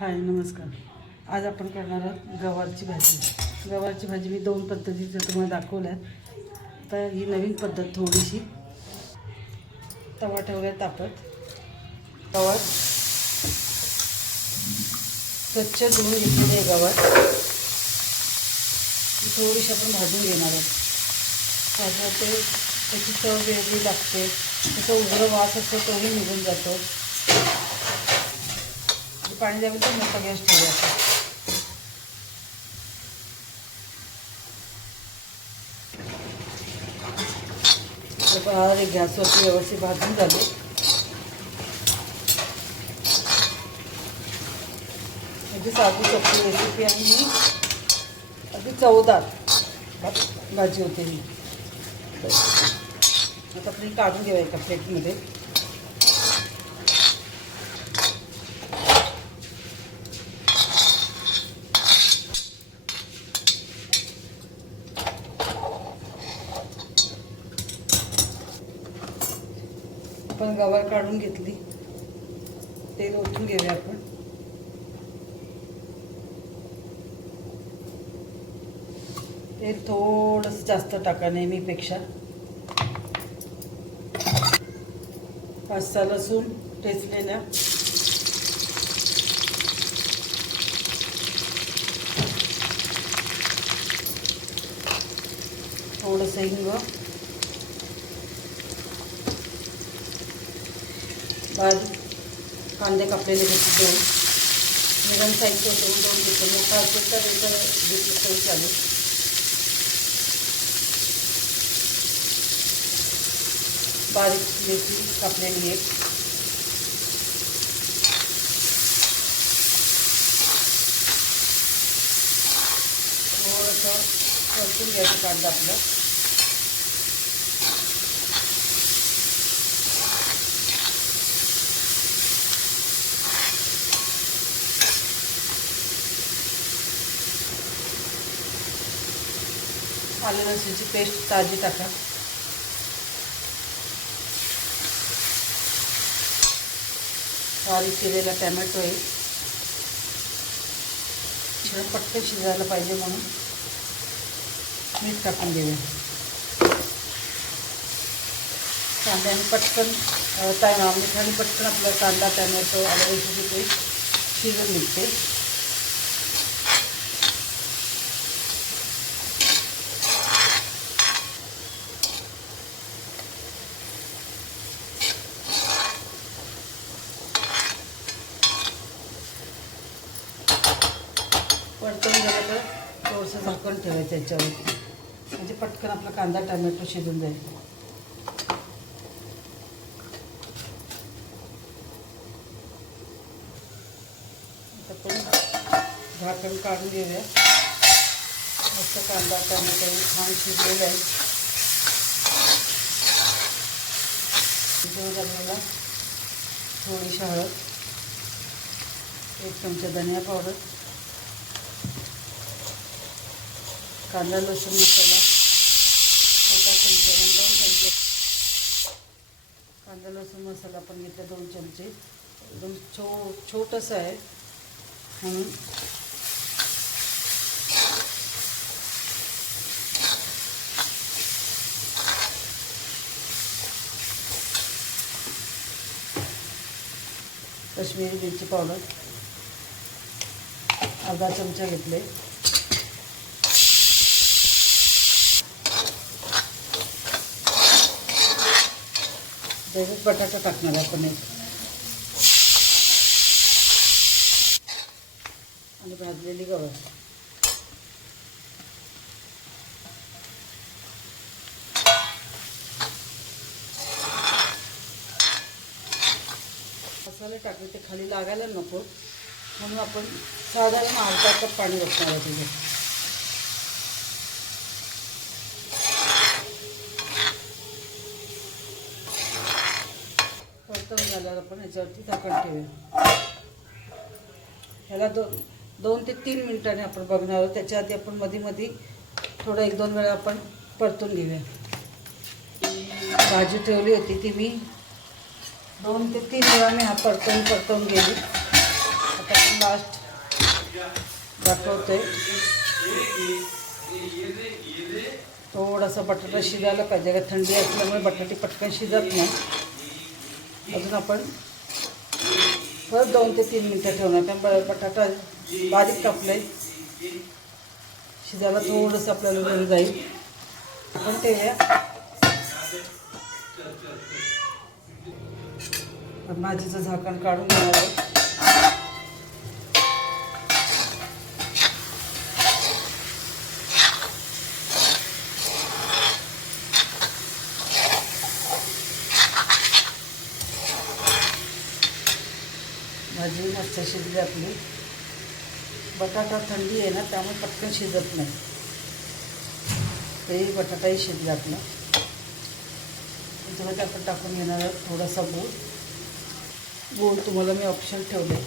हाय नमस्कार. आज आपण करणार आहोत गवारची भाजी. गवारची भाजी मी दोन पद्धतीचं तुम्हाला दाखवल्या तर ही नवीन पद्धत थोडीशी. तवा ठेवल्या तापत. तवा. स्वच्छ धुवून घेतलेली आहे गवार. थोडीशी आपण भाजून घेणार आहोत. भाजून ते त्याची चव वेगळी लागते. त्याचा उग्र वास असतो तोही निघून जातो. पाणी द्यावे तर मोठा गॅस ठेवायचा गॅसवरती व्यवस्थित भाजून झाले. म्हणजे साधी सोपी रेसिपी आणि मी अगदी चवदार भाजी होते ही. आता आपण ही काढून घेऊया एका प्लेटमध्ये आपण गवार काढून घेतली. तेल ओतून घेऊया आपण. तेल थोडंसं जास्त टाका नेहमीपेक्षा. पाच सहा लसूण ठेचलेल्या. थोडंसं हिंग. बारीक कांदे कापलेले घेतले दोन. मिडम साईजचे दोन दोन घेतले. मोठा असेल तर याचं घेतलं तरी चालेल. बारीक मेथी कापलेली एक. थोडंसं परतून घ्यायचं कांदा आपलं. आलं लसूणची पेस्ट ताजी टाका. बारीक केलेला टॅमॅटो आहे. छान पटकन शिजायला पाहिजे म्हणून मीठ टाकून देऊया. कांद्याने पटकन टायमा मिठाने पटकन आपला कांदा टॅमॅटो आलं लसूणची पेस्ट शिजून निघते. परतून झालं तर थोडंसं झाकण ठेवायचं याच्यावरती म्हणजे पटकन आपला कांदा टमॅटो शिजून जाईल. आपण झाकण काढून घेऊया. मस्त कांदा टमॅटो छान शिजलेला आहे शिजवून आपल्याला थोडीशी हळद एक चमचा धनिया पावडर. कांदा लसूण मसाला एका चमच्याने दोन चमचे. कांदा लसूण मसाला पण घेतला दोन चमचे. एकदम छो छोटंसं आहे. म्हणून काश्मीरी मिरची पावडर अर्धा चमचा घेतले. त्याच्यात बटाटा टाकणार आपण एक. आणि भाजलेली गवत मसाले टाकले ते खाली लागायला नको. म्हणून आपण साधारण अर्धा कप पाणी ओतणार आहे त्याच्यात परतवून झाल्यावर आपण याच्यावरती झाकण ठेवूया. ह्याला दोन दोन ते तीन मिनिटांनी आपण बघणार आहोत. त्याच्या आधी आपण मध्ये मध्ये थोडं एक दोन वेळा आपण परतून घेऊया. भाजी ठेवली होती ती मी. दोन ते तीन वेळा मी हा परतवून परतवून गेली. आता आपण लास्ट दाखवते थोडासा बटाटा शिजायला पाहिजे का थंडी असल्यामुळे बटाटे पटकन शिजत नाही. अजून आपण परत दोन ते तीन मिनटं ठेवणार. कारण बटाटा बारीक कापले शिजायला थोडंसं आपल्याला वेळ जाईल. आपण ठेवूया भाजीचं झाकण काढून घेणार आहे भाजी मस्त शिजली आपली. बटाटा थंडी आहे ना त्यामुळे पटकन शिजत नाही. तरी बटाटाही शिजला आपला. त्याच्यामध्ये आपण टाकून घेणार थोडासा गूळ. गूळ तुम्हाला मी ऑप्शन ठेवले.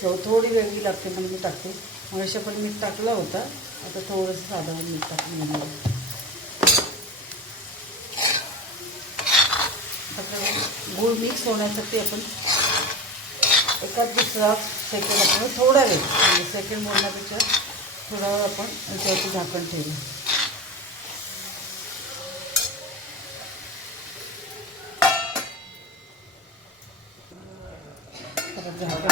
चव थोडी वेगळी लागते म्हणून मी टाकते. मगाशी पण मीठ टाकला होता आता थोडंसं साधारण मीठ टाकून घेणार गुळ गूळ मिक्स होण्यासाठी आपण एकाच दुसरा सेकंड आपण थोडा वेळ म्हणजे सेकंड मोडण्यापेक्षा थोडा वेळ आपण याच्यावरती झाकण ठेवू भाजीचं झाकण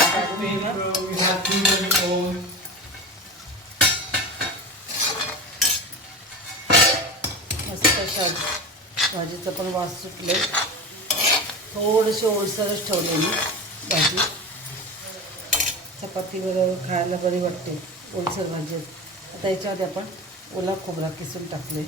भाजीचा पण वास सुटले थोडेसे ओलसरच ठेवले मी भाजी. चपाती बरोबर खायला बरी वाटते ओलसर भाजी. आता याच्यामध्ये आपण ओला खोबरा किसून टाकले.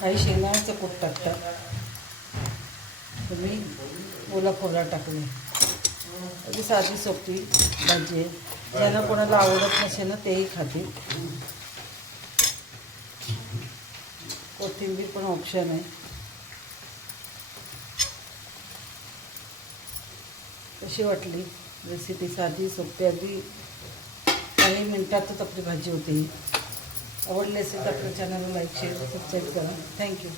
काही शेणाचं कूट टाकतात. तुम्ही ओला खोबरा टाकणे अगदी साधी सोपी भाजी आहे. ज्यांना कोणाला आवडत नसेल ना तेही खातील. कोथिंबीर पण ऑप्शन आहे. कशी वाटली? रेसिपी साधी सोपी अगदी काही मिनटातच आपली भाजी होती. आवडली असेल तर आपल्या चॅनलला लाईक शेअर सबस्क्राईब करा. Thank you